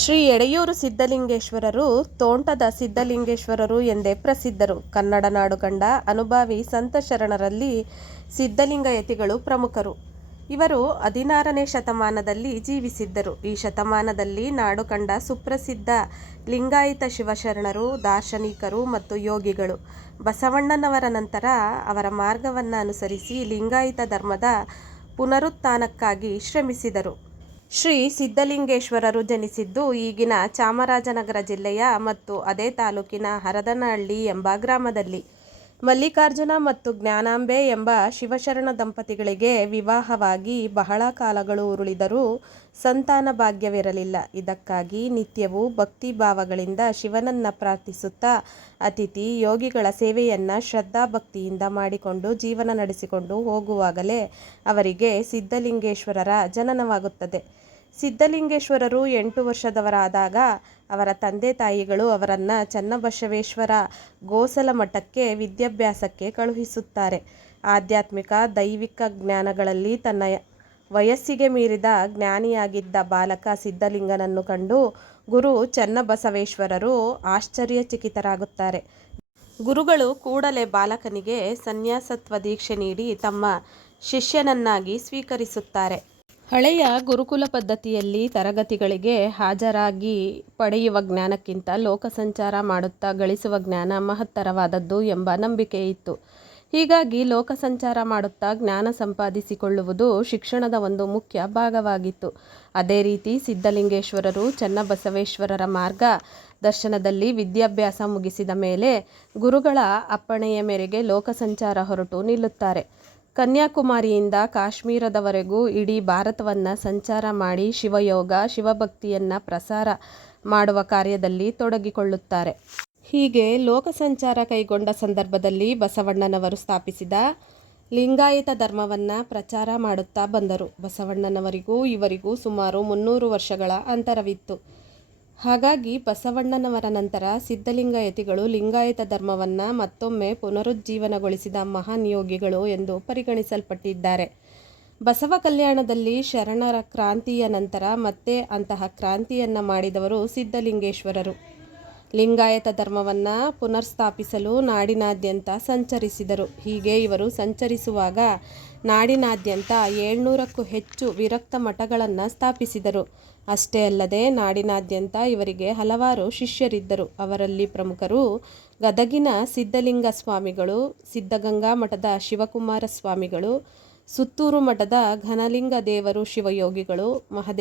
ಶ್ರೀ ಎಡೆಯೂರು ಸಿದ್ಧಲಿಂಗೇಶ್ವರರು ತೋಂಟದ ಸಿದ್ಧಲಿಂಗೇಶ್ವರರು ಎಂದೇ ಪ್ರಸಿದ್ಧರು. ಕನ್ನಡ ನಾಡು ಕಂಡ ಅನುಭಾವಿ ಸಂತ ಶರಣರಲ್ಲಿ ಸಿದ್ಧಲಿಂಗ ಯತಿಗಳು ಪ್ರಮುಖರು. ಇವರು 16ನೇ ಶತಮಾನದಲ್ಲಿ ಜೀವಿಸಿದ್ದರು. ಈ ಶತಮಾನದಲ್ಲಿ ನಾಡು ಕಂಡ ಸುಪ್ರಸಿದ್ಧ ಲಿಂಗಾಯತ ಶಿವಶರಣರು, ದಾರ್ಶನಿಕರು ಮತ್ತು ಯೋಗಿಗಳು. ಬಸವಣ್ಣನವರ ನಂತರ ಅವರ ಮಾರ್ಗವನ್ನು ಅನುಸರಿಸಿ ಲಿಂಗಾಯತ ಧರ್ಮದ ಪುನರುತ್ಥಾನಕ್ಕಾಗಿ ಶ್ರಮಿಸಿದರು. ಶ್ರೀ ಸಿದ್ಧಲಿಂಗೇಶ್ವರರು ಜನಿಸಿದ್ದು ಈಗಿನ ಚಾಮರಾಜನಗರ ಜಿಲ್ಲೆಯ ಮತ್ತು ಅದೇ ತಾಲೂಕಿನ ಹರದನಹಳ್ಳಿ ಎಂಬ ಗ್ರಾಮದಲ್ಲಿ. ಮಲ್ಲಿಕಾರ್ಜುನ ಮತ್ತು ಜ್ಞಾನಾಂಬೆ ಎಂಬ ಶಿವಶರಣ ದಂಪತಿಗಳಿಗೆ ವಿವಾಹವಾಗಿ ಬಹಳ ಕಾಲಗಳು ಉರುಳಿದರೂ ಸಂತಾನ ಭಾಗ್ಯವಿರಲಿಲ್ಲ. ಇದಕ್ಕಾಗಿ ನಿತ್ಯವೂ ಭಕ್ತಿ ಭಾವಗಳಿಂದ ಶಿವನನ್ನ ಪ್ರಾರ್ಥಿಸುತ್ತಾ ಅತಿಥಿ ಯೋಗಿಗಳ ಸೇವೆಯನ್ನು ಶ್ರದ್ಧಾಭಕ್ತಿಯಿಂದ ಮಾಡಿಕೊಂಡು ಜೀವನ ನಡೆಸಿಕೊಂಡು ಹೋಗುವಾಗಲೇ ಅವರಿಗೆ ಸಿದ್ಧಲಿಂಗೇಶ್ವರರ ಜನನವಾಗುತ್ತದೆ. ಸಿದ್ಧಲಿಂಗೇಶ್ವರರು 8 ವರ್ಷದವರಾದಾಗ ಅವರ ತಂದೆ ತಾಯಿಗಳು ಅವರನ್ನು ಚನ್ನಬಸವೇಶ್ವರ ಗೋಸಲ ಮಠಕ್ಕೆ ವಿದ್ಯಾಭ್ಯಾಸಕ್ಕೆ ಕಳುಹಿಸುತ್ತಾರೆ. ಆಧ್ಯಾತ್ಮಿಕ ದೈವಿಕ ಜ್ಞಾನಗಳಲ್ಲಿ ತನ್ನ ವಯಸ್ಸಿಗೆ ಮೀರಿದ ಜ್ಞಾನಿಯಾಗಿದ್ದ ಬಾಲಕ ಸಿದ್ಧಲಿಂಗನನ್ನು ಕಂಡು ಗುರು ಚನ್ನಬಸವೇಶ್ವರರು ಆಶ್ಚರ್ಯಚಕಿತರಾಗುತ್ತಾರೆ. ಗುರುಗಳು ಕೂಡಲೇ ಬಾಲಕನಿಗೆ ಸನ್ಯಾಸತ್ವ ದೀಕ್ಷೆ ನೀಡಿ ತಮ್ಮ ಶಿಷ್ಯನನ್ನಾಗಿ ಸ್ವೀಕರಿಸುತ್ತಾರೆ. ಹಳೆಯ ಗುರುಕುಲ ಪದ್ಧತಿಯಲ್ಲಿ ತರಗತಿಗಳಿಗೆ ಹಾಜರಾಗಿ ಪಡೆಯುವ ಜ್ಞಾನಕ್ಕಿಂತ ಲೋಕಸಂಚಾರ ಮಾಡುತ್ತಾ ಗಳಿಸುವ ಜ್ಞಾನ ಮಹತ್ತರವಾದದ್ದು ಎಂಬ ನಂಬಿಕೆ ಇತ್ತು. ಹೀಗಾಗಿ ಲೋಕಸಂಚಾರ ಮಾಡುತ್ತಾ ಜ್ಞಾನ ಸಂಪಾದಿಸಿಕೊಳ್ಳುವುದು ಶಿಕ್ಷಣದ ಒಂದು ಮುಖ್ಯ ಭಾಗವಾಗಿತ್ತು. ಅದೇ ರೀತಿ ಸಿದ್ಧಲಿಂಗೇಶ್ವರರು ಚನ್ನಬಸವೇಶ್ವರರ ಮಾರ್ಗ ದರ್ಶನದಲ್ಲಿ ವಿದ್ಯಾಭ್ಯಾಸ ಮುಗಿಸಿದ ಮೇಲೆ ಗುರುಗಳ ಅಪ್ಪಣೆಯ ಮೇರೆಗೆ ಲೋಕಸಂಚಾರ ಹೊರಟು ನಿಲ್ಲುತ್ತಾರೆ. ಕನ್ಯಾಕುಮಾರಿಯಿಂದ ಕಾಶ್ಮೀರದವರೆಗೂ ಇಡೀ ಭಾರತವನ್ನು ಸಂಚಾರ ಮಾಡಿ ಶಿವಯೋಗ, ಶಿವಭಕ್ತಿಯನ್ನು ಪ್ರಸಾರ ಮಾಡುವ ಕಾರ್ಯದಲ್ಲಿ ತೊಡಗಿಕೊಳ್ಳುತ್ತಾರೆ. ಹೀಗೆ ಲೋಕಸಂಚಾರ ಕೈಗೊಂಡ ಸಂದರ್ಭದಲ್ಲಿ ಬಸವಣ್ಣನವರು ಸ್ಥಾಪಿಸಿದ ಲಿಂಗಾಯತ ಧರ್ಮವನ್ನು ಪ್ರಚಾರ ಮಾಡುತ್ತಾ ಬಂದರು. ಬಸವಣ್ಣನವರಿಗೂ ಇವರಿಗೂ ಸುಮಾರು 300 ವರ್ಷಗಳ ಅಂತರವಿತ್ತು. ಹಾಗಾಗಿ ಬಸವಣ್ಣನವರ ನಂತರ ಸಿದ್ಧಲಿಂಗ ಯತಿಗಳು ಲಿಂಗಾಯತ ಧರ್ಮವನ್ನು ಮತ್ತೊಮ್ಮೆ ಪುನರುಜ್ಜೀವನಗೊಳಿಸಿದ ಮಹಾನ್ ಯೋಗಿಗಳು ಎಂದು ಪರಿಗಣಿಸಲ್ಪಟ್ಟಿದ್ದಾರೆ. ಬಸವ ಕಲ್ಯಾಣದಲ್ಲಿ ಶರಣರ ಕ್ರಾಂತಿಯ ನಂತರ ಮತ್ತೆ ಅಂತಹ ಕ್ರಾಂತಿಯನ್ನು ಮಾಡಿದವರು ಸಿದ್ಧಲಿಂಗೇಶ್ವರರು. ಲಿಂಗಾಯತ ಧರ್ಮವನ್ನು ಪುನರ್ಸ್ಥಾಪಿಸಲು ನಾಡಿನಾದ್ಯಂತ ಸಂಚರಿಸಿದರು. ಹೀಗೆ ಇವರು ಸಂಚರಿಸುವಾಗ ನಾಡಿನಾದ್ಯಂತ 700ಕ್ಕೂ ಹೆಚ್ಚು ವಿರಕ್ತ ಮಠಗಳನ್ನು ಸ್ಥಾಪಿಸಿದರು. ಅಷ್ಟೇ ಅಲ್ಲದೆ ನಾಡಿನಾದ್ಯಂತ ಇವರಿಗೆ ಹಲವಾರು ಶಿಷ್ಯರಿದ್ದರು. ಅವರಲ್ಲಿ ಪ್ರಮುಖರು ಗದಗಿನ ಸಿದ್ಧಲಿಂಗ ಸ್ವಾಮಿಗಳು, ಸಿದ್ಧಗಂಗಾ ಮಠದ ಶಿವಕುಮಾರ ಸ್ವಾಮಿಗಳು, ಸುತ್ತೂರು ಮಠದ ಘನಲಿಂಗ ದೇವರು ಶಿವಯೋಗಿಗಳು, ಮಹದೇವ